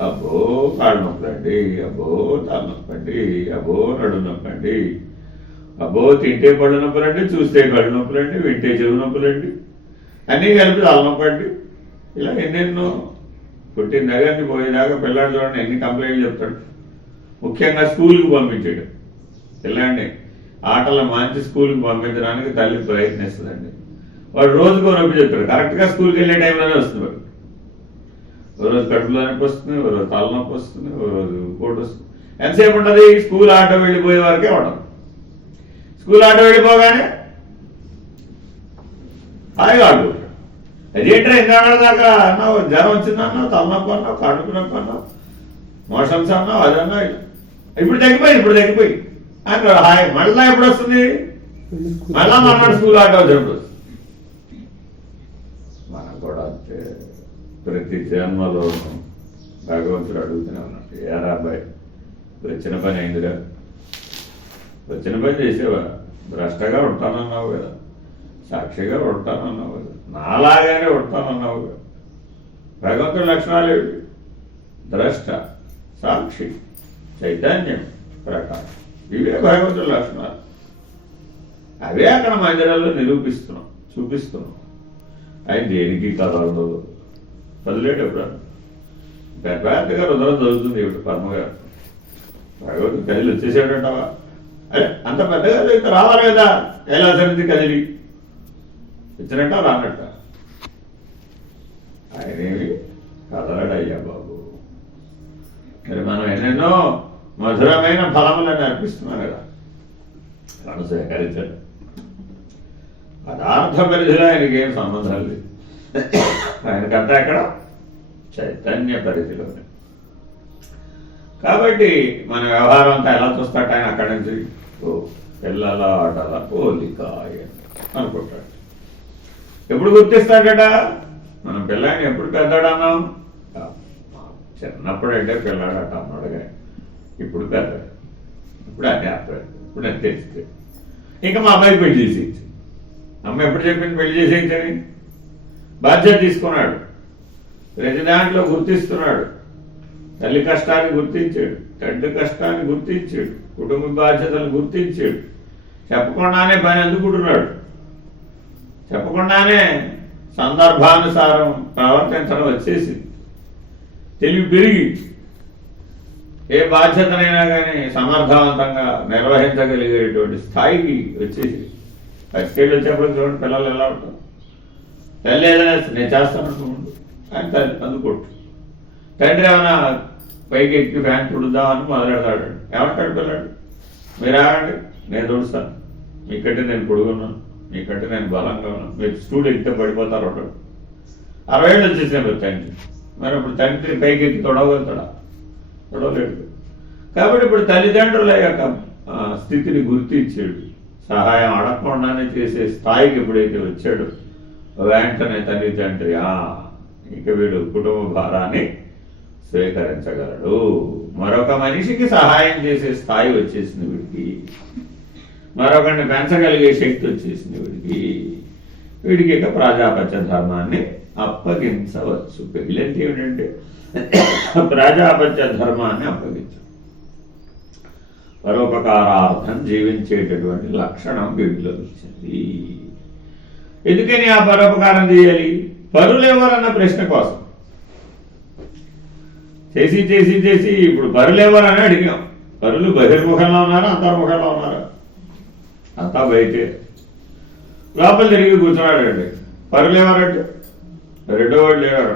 అబ్బో కాళ్ళు నొప్పండి, అబ్బో తల నొప్పండి, అబ్బో నడు నొప్పండి, అబ్బో తింటే పళ్ళు నొప్పులండి, చూస్తే కళ్ళు నొప్పులండి, వింటే చెవు నొప్పులండి, అన్నీ కలిపి తల నొప్పండి. ఇలా ఎన్నెన్నో. పుట్టిన దగ్గరని పోయేదాకా పిల్లాడు చూడండి ఎన్ని కంప్లైంట్లు చెప్తాడు. ముఖ్యంగా స్కూల్కి పంపించాడు. పిల్లాడిని ఆటల మంచి స్కూల్కి పంపించడానికి తల్లి ప్రయత్నిస్తుందండి. వాడు రోజుకో నొప్పి చెప్తాడు. కరెక్ట్గా స్కూల్కి వెళ్ళే టైంలోనే వస్తుంది. ఓ రోజు కడుపులో నొప్పి వస్తుంది, ఓ రోజు తలనొప్పి వస్తుంది, ఓ రోజు కోటు వస్తుంది. ఎంతసేపు ఉంటుంది? స్కూల్ ఆటో వెళ్ళిపోయే వరకే ఉండదు. స్కూల్ ఆటో వెళ్ళిపోగానే హాయిగా ఆడుకుంటాడు. అదేంటో ఇందాక దాకా అన్నావు, జ్వరం వచ్చిందన్నావు, తలనొప్పి అన్నావు, కడుపు నొప్పి అన్నావు, మోషన్స్ అన్నావు, అదన్నా. ఇప్పుడు తగ్గిపోయి అంటే హాయ్. మళ్ళా ఎప్పుడు వస్తుంది? మళ్ళా మన్నాడు స్కూల్ ఆటో వచ్చినప్పుడు వస్తుంది. మనం కూడా అంతే. ప్రతి జన్మలో భగవంతుడు అడుగుతూనే ఉన్నాడు, ఏరా అబ్బాయి వచ్చిన పని అయిందిరా, వచ్చిన పని చేసేవా? భ్రష్టగా ఉంటానన్నావు కదా, సాక్షిగా ఉంటానన్నావు కదా, నాలాగానే ఉంటానన్నావు కదా. భగవంతుడి లక్షణాలు ఏమిటి? ద్రష్ట, సాక్షి, చైతన్యం, ప్రకాశం. ఇవే భగవంతుడి లక్షణాలు. అవే అక్కడ మందిరాల్లో నిరూపిస్తున్నాం, చూపిస్తున్నాం. ఆయన దేనికి కదలదు, కదిలేడు ఎప్పుడు. పెద్దగా రుద్రం చదువుతుంది ఇప్పుడు పద్మగారు. భగవంతుడు కదిలి వచ్చేసాడంటావా? అరే అంత పెద్దగా ఇంకా రావాలి కదా కైలాసనికి కదిలి వచ్చినట్ట రానట్ట. ఆయనేమి కదలడయ్యా బాబు. మరి మనం ఎన్నెన్నో మధురమైన ఫలములను అర్పిస్తున్నాం కదా, మనం సేకరించాడు. పదార్థ పరిధిలో ఆయనకి ఏం సంబంధం లేదు. ఆయనకంతా ఎక్కడ? చైతన్య పరిధిలోనే. కాబట్టి మన వ్యవహారం అంతా ఎలా చూస్తాట ఆయన అక్కడి నుంచి? ఓ పిల్లల ఆటల పోలిక అనుకుంటాడు. ఎప్పుడు గుర్తిస్తాడట? మనం పిల్లాడిని ఎప్పుడు పెద్దాడు అన్నాం? చిన్నప్పుడు అంటే పిల్లాడట అన్నాడుగా. ఇప్పుడు పెద్దాడు, ఇప్పుడు అన్నీ అర్థం, ఇప్పుడు అది తెలిస్తే ఇంకా మా అమ్మాయికి పెళ్లి చేసేయచ్చు. అమ్మ ఎప్పుడు చెప్పింది పెళ్లి చేసేయచ్చని? బాధ్యత తీసుకున్నాడు, ప్రతి దాంట్లో గుర్తిస్తున్నాడు. తల్లి కష్టాన్ని గుర్తించాడు, తండ్రి కష్టాన్ని గుర్తించాడు, కుటుంబ బాధ్యతలు గుర్తించాడు. చెప్పకుండానే పని అందుకుంటున్నాడు, చెప్పకుండానే సందర్భానుసారం ప్రవర్తించడం వచ్చేసింది. తెలివి పెరిగి ఏ బాధ్యతనైనా కానీ సమర్థవంతంగా నిర్వహించగలిగేటువంటి స్థాయికి వచ్చేసి 10 ఏళ్ళు వచ్చేప్పుడు చూడండి పిల్లలు ఎలా ఉంటారు. తల్లి ఏదైనా నేను చేస్తానంటూ ఉండు అని తల్లి అందుకోట్టు. తండ్రి ఏమైనా పైకి ఎక్కి ఫ్యాన్ తుడుద్దామని మొదలెడతాడు. ఏమంటాడు పిల్లాడు? మీరు ఆగండి, నేను తుడుస్తాను, మీకంటే నేను పొడుగున్నాను, మీకంటే నేను బలంగా ఉన్నాను, మీరు స్టూడ్ ఎక్కితే పడిపోతారు. ఒకడు 60 ఏళ్ళు వచ్చేసినప్పుడు తండ్రి. మరి ఇప్పుడు తండ్రి పైకి ఎక్కి తొడవగలుగుతాడా? తొడవలేడు. కాబట్టి ఇప్పుడు తల్లిదండ్రుల యొక్క స్థితిని గుర్తించాడు. సహాయం అడగకుండానే చేసే స్థాయికి ఎప్పుడైతే వచ్చాడు, వెంటనే తల్లిదండ్రి ఇక వీడు కుటుంబ భారాన్ని స్వీకరించగలడు. మరొక మనిషికి సహాయం చేసే స్థాయి వచ్చేసింది వీడికి, మరొకరిని పెంచగలిగే శక్తి వచ్చేసింది వీడికి. వీడికి ఇక ప్రజాపత్య ధర్మాన్ని అప్పగించవచ్చు. పెళ్ళి అంటే ఏమిటంటే ప్రజాపత్య ధర్మాన్ని అప్పగించు, పరోపకారార్థం జీవించేటటువంటి లక్షణం వీడిలో వచ్చింది. ఎందుకని ఆ పరోపకారం చేయాలి? పరులు ఎవరన్న ప్రశ్న కోసం చేసి చేసి చేసి ఇప్పుడు పరులేవరని అడిగాం. పరులు బహిర్ముఖంలో ఉన్నారా అంతర్ముఖంలో ఉన్నారా? అంతా బయటే. లోపల తిరిగి కూర్చున్నాడండి. పరులేవరంటే రెండో వాడు లేవాడు.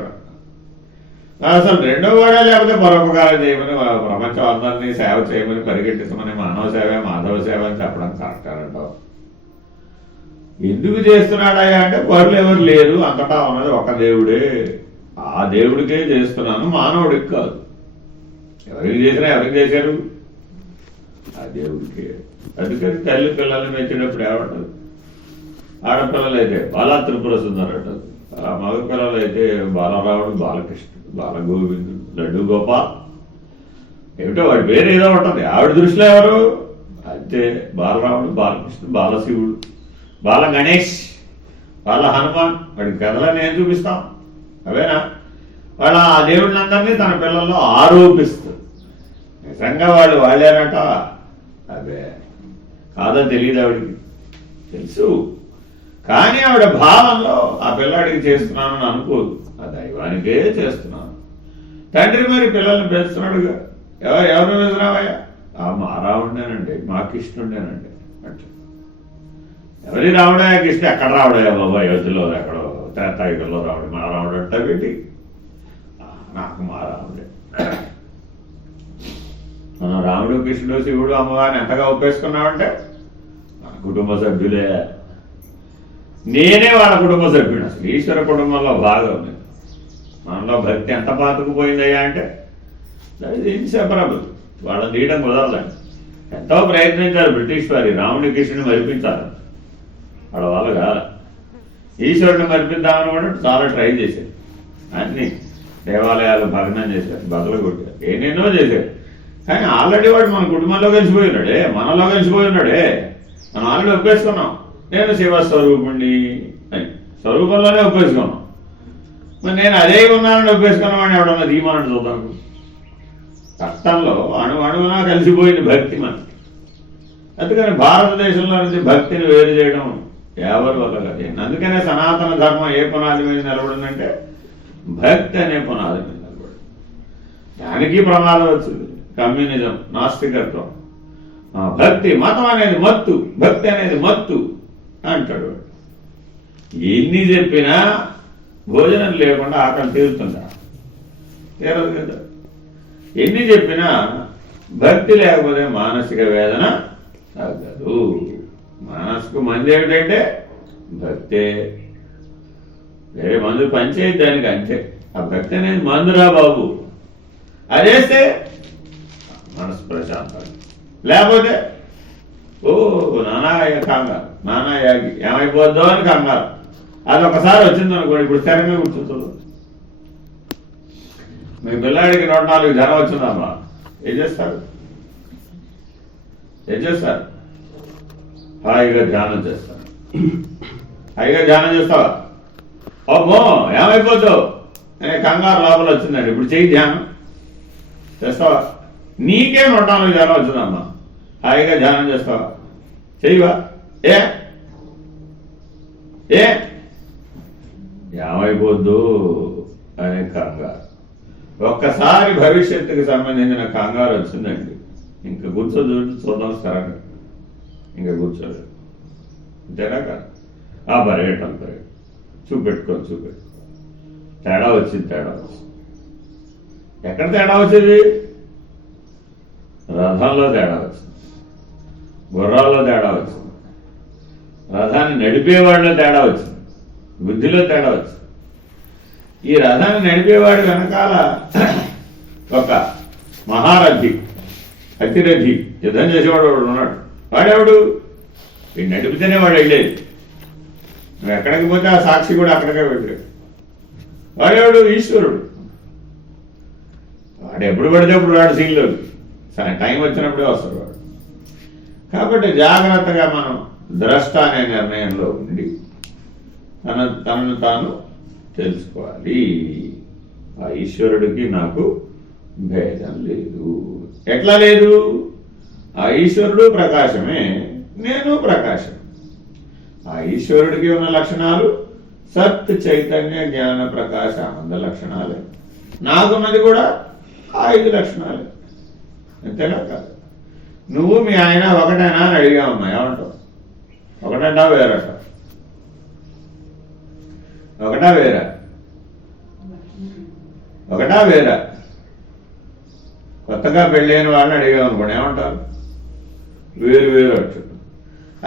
అసలు రెండో వాడే లేకపోతే పరోపకారం చేయమని ప్రపంచం అందరినీ సేవ చేయమని పరిగెట్టించమని మానవ సేవ మాధవ సేవ అని చెప్పడం కరెక్టారంటావు. ఎందుకు చేస్తున్నాడయ్యా అంటే పరులు ఎవరు లేరు, అంతటా ఉన్నది ఒక దేవుడే, ఆ దేవుడికే చేస్తున్నాను, మానవుడికి కాదు. ఎవరికి చేసినా ఎవరికి చేశారు? ఆ దేవుడికే. అందుకని తల్లి పిల్లల్ని మెచ్చినప్పుడు ఏమంటారు? ఆడపిల్లలు అయితే బాలా త్రిపుర సుందరు అంటారు, మగ పిల్లలు అయితే బాలరాముడు, బాలకృష్ణుడు, బాలగోవిందుడు, లడ్డు గోపాల్, ఏమిటో వాడి పేరు ఏదో ఉంటుంది. ఆవిడ దృష్టిలో ఎవరు? అంతే, బాలరాముడు, బాలకృష్ణుడు, బాలశివుడు, బాల గణేష్, బాల హనుమాన్. వాడికి కథలని ఏం చూపిస్తాం? అవేనా? వాళ్ళ ఆ దేవుళ్ళందరినీ తన పిల్లల్లో ఆరోపిస్తుంది. నిజంగా వాళ్ళు వాళ్ళేనట? అదే కాదో తెలియదు ఆవిడికి, తెలుసు. కానీ ఆవిడ భావంలో ఆ పిల్లాడికి చేస్తున్నానని అనుకోదు, ఆ దైవానికే చేస్తున్నాను. తండ్రి మరి పిల్లల్ని పెంచుతున్నాడుగా. ఎవరు వేసినావయ్యా? మా రావుడేనండి, మా కృష్ణుడేనండి అంటే. ఎవరి రావుడయ్యా? కృష్ణ ఎక్కడ రావుడయ్యా బాబా? యోధులో ఎక్కడో త్రేతాయుగంలో రావుడు. మా రావుడు అంటే పెట్టి నాకు మా రాముడే. మనం రాముడు, కృష్ణుడు, శివుడు, అమ్మవారిని ఎంతగా ఒప్పేసుకున్నామంటే మన కుటుంబ సభ్యులే. నేనే వాళ్ళ కుటుంబ సభ్యుడు. అసలు ఈశ్వర కుటుంబంలో భాగం ఉంది. మనలో భక్తి ఎంత పాతుకుపోయిందయ్యా అంటే ఇన్సెపరబుల్. వాళ్ళని తీయడం కుదరదండి. ఎంతో ప్రయత్నించారు బ్రిటిష్ వారి రాముడి, కృష్ణుని మరిపించారు. వాళ్ళ వాళ్ళు కాదు. ఈశ్వరుని మరిపిద్దామనుకుంటే చాలా ట్రై చేశారు. అన్ని దేవాలయాలు భగ్నం చేశారు, బదులు కొట్టారు, ఏనేనో చేశారు. కానీ ఆల్రెడీ వాడు మన కుటుంబంలో కలిసిపోయి ఉన్నాడే, మనలో కలిసిపోయి ఉన్నాడే. మనం ఆల్రెడీ ఒప్పేసుకున్నాం, నేను శివస్వరూపుణ్ణి అని స్వరూపంలోనే ఒప్పేసుకున్నాం. మరి నేను అదే ఉన్నానని ఒప్పేసుకున్నామని ఎవడన్నా ధీమానని చూద్దాం. రక్తంలో అణువునా కలిసిపోయింది భక్తి మనకి. అందుకని భారతదేశంలో నుంచి భక్తిని వేరు చేయడం ఎవరి వల్ల కాదు. అందుకనే సనాతన ధర్మం ఏ పునాది మీద నిలబడిందంటే భక్తి అనే పునాది మీద నిలబడి. దానికి ప్రమాదం వచ్చింది, కమ్యూనిజం, నాస్తికత్వం. భక్తి మతం అనేది మత్తు, భక్తి అనేది మత్తు అంటాడు. ఎన్ని చెప్పినా భోజనం లేకుండా ఆకలి తీరుతుందా? తీరదు కదా. ఎన్ని చెప్పినా భక్తి లేకపోతే మానసిక వేదన తగ్గదు. మనసుకు మంది ఏమిటంటే భక్తే. వేరే మందు పనిచేయద్దు దానికి, అంతే. ఆ భక్తి అనేది మందురా బాబు. అదేస్తే మనసు ప్రశాంతం. లేకపోతే ఓ నానా కంగారు, నానా యాగి ఏమైపోద్దో అని కంగారు. అది ఒకసారి వచ్చింది అనుకోండి, ఇప్పుడు స్థిరంగా కూర్చుంటుంది. మీ పిల్లాడికి 104 జ్వరం వచ్చిందమ్మా, ఏం చేస్తారు? హాయిగా ధ్యానం చేస్తారు. హాయిగా ధ్యానం చేస్తావా? అమ్మో ఏమైపోతావు అనే కంగారు లోపల వచ్చిందండి, ఇప్పుడు చెయ్యి ధ్యానం చేస్తావా? నీకే 104 జ్వరం వచ్చిందమ్మా, హాయిగా ధ్యానం చేస్తావా? చెయ్యవా? ఏ ఏమైపోద్దు అనే కంగారు. ఒక్కసారి భవిష్యత్తుకి సంబంధించిన కంగారు వచ్చిందండి, ఇంకా చూద్దాం స్థిరంగా, ఇంకా కూర్చోలేదు. అంతేనా కాదు? ఆ పర్యటన చూపెట్టుకో. తేడా వచ్చింది. ఎక్కడ తేడా వచ్చింది? రథంలో తేడా వచ్చింది, గుర్రాల్లో తేడా వచ్చింది, రథాన్ని నడిపేవాడిలో తేడా వచ్చింది, బుద్ధిలో తేడా వచ్చింది. ఈ రథాన్ని నడిపేవాడు వెనకాల ఒక మహారథి, అతిరథి, యుద్ధం చేసేవాడు వాడు ఉన్నాడు. వాడెవడు? వీడు నడిపితేనే వాడు వెళ్ళేది. నువ్వు ఎక్కడికి పోతే ఆ సాక్షి కూడా అక్కడికే వెళ్ళాడు. వాడెవడు? ఈశ్వరుడు. వాడు ఎప్పుడు పడితే అప్పుడు వాడు సీన్లోకి, టైం వచ్చినప్పుడే వస్తాడు వాడు. కాబట్టి జాగ్రత్తగా మనం ద్రష్ట అనే నిర్ణయంలో ఉండి తనను తాను తెలుసుకోవాలి. ఆ ఈశ్వరుడికి నాకు భేదం లేదు. ఎట్లా లేదు? ఆ ఈశ్వరుడు ప్రకాశమే, నేను ప్రకాశం. ఆ ఈశ్వరుడికి ఉన్న లక్షణాలు సత్, చైతన్య, జ్ఞాన, ప్రకాశ, ఆనంద లక్షణాలే. నాకున్నది కూడా ఆ 5 లక్షణాలు అంతేనా కాదు. నువ్వు మీ ఆయన ఒకటేనా అని అడిగామమ్మా, ఏమంటావు? ఒకటంటా వేరట? ఒకటా వేరా? ఒకటా వేరా? కొత్తగా పెళ్ళైన వాళ్ళని అడిగామనుకోండి, ఏమంటారు? వేరు వేరు అంటారు.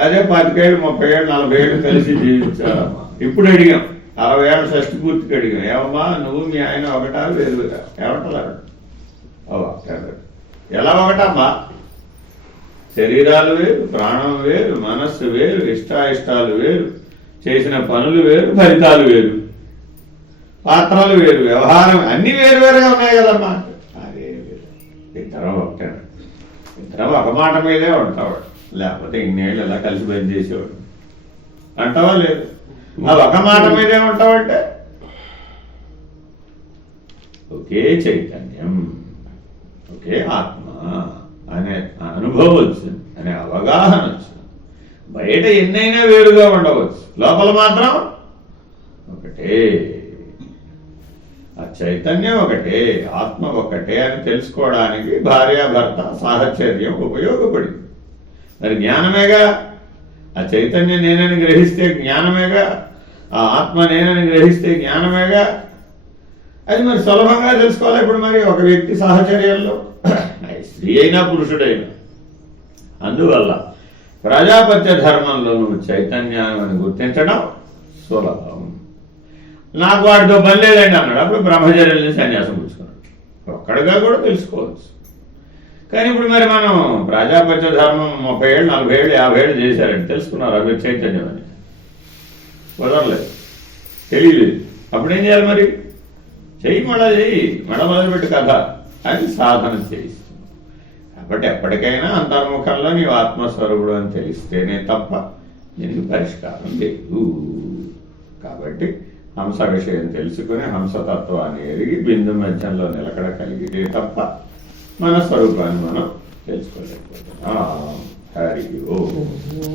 అదే 10 ఏళ్ళు 30 ఏళ్ళు 40 ఏళ్ళు కలిసి జీవించారమ్మా. ఇప్పుడు అడిగాం 60 ఏళ్ళ షష్టి పూర్తికి అడిగాం, ఏమమ్మా నువ్వు మీ ఆయన ఒకటా వేరు వేరా? ఏమంటారు? ఎలా ఒకటమ్మా? శరీరాలు వేరు, ప్రాణం వేరు, మనస్సు వేరు, ఇష్టాయిష్టాలు వేరు, చేసిన పనులు వేరు, ఫలితాలు వేరు, పాత్రలు వేరు, వ్యవహారం అన్ని వేరు వేరుగా ఉన్నాయి కదమ్మా. అదే ఇద్దరం ఒకటే, ఇద్దరం ఒక మాట మీదే ఉంటావాడు, లేకపోతే ఇన్నేళ్ళు ఎలా కలిసి పని చేసేవాడు అంటావా? లేదు. ఆ ఒక మాట మీదే ఉంటావంటే ఒకే చైతన్యం, ఒకే ఆత్మ అనే అనుభవం వచ్చింది, అనే అవగాహన వచ్చింది. బయట ఎన్నైనా వేరుగా ఉండవచ్చు, లోపల మాత్రం ఒకటే. ఆ చైతన్యం ఒకటే, ఆత్మ ఒకటే అని తెలుసుకోవడానికి భార్యాభర్త సాహచర్యం ఉపయోగపడింది. మరి జ్ఞానమేగా, ఆ చైతన్యం నేనని గ్రహిస్తే జ్ఞానమేగా, ఆ ఆత్మ నేనని గ్రహిస్తే జ్ఞానమేగా. అది మరి సులభంగా తెలుసుకోవాలి. ఇప్పుడు మరి ఒక వ్యక్తి సాహచర్యంలో స్త్రీ అయినా పురుషుడైనా, అందువల్ల ప్రజాపత్య ధర్మంలో నువ్వు చైతన్యాన్ని అని గుర్తించడం సులభం. నాకు వాటితో పని లేదండి అన్నాడు, అప్పుడు బ్రహ్మచర్యాలని సన్యాసం పుచ్చుకున్నాడు. ఒక్కడిగా కూడా తెలుసుకోవచ్చు. కానీ ఇప్పుడు మరి మనం ప్రజాపత్య ధర్మం 30 ఏళ్ళు 40 ఏళ్ళు 50 ఏళ్ళు చేశారండి, తెలుసుకున్నారు అవి చైతన్యం అని, కుదరలేదు, తెలియలేదు. అప్పుడేం చేయాలి మరి? చెయ్యి మళ్ళా చెయ్యి, మళ్ళా మొదలుపెట్టు కథ అని సాధన చేయిస్తుంది. కాబట్టి ఎప్పటికైనా అంతర్ముఖంలో నీవు ఆత్మస్వరూపుడు అని తెలిస్తేనే తప్ప దీనికి పరిష్కారం లేదు. కాబట్టి హంస విషయం తెలుసుకుని హంసతత్వాన్ని ఎరిగి బిందు మధ్యంలో నిలకడ కలిగితే తప్ప మన స్వరూపాన్ని మనం తెలుసుకోలేకపోతున్నాం. హరి ఓం.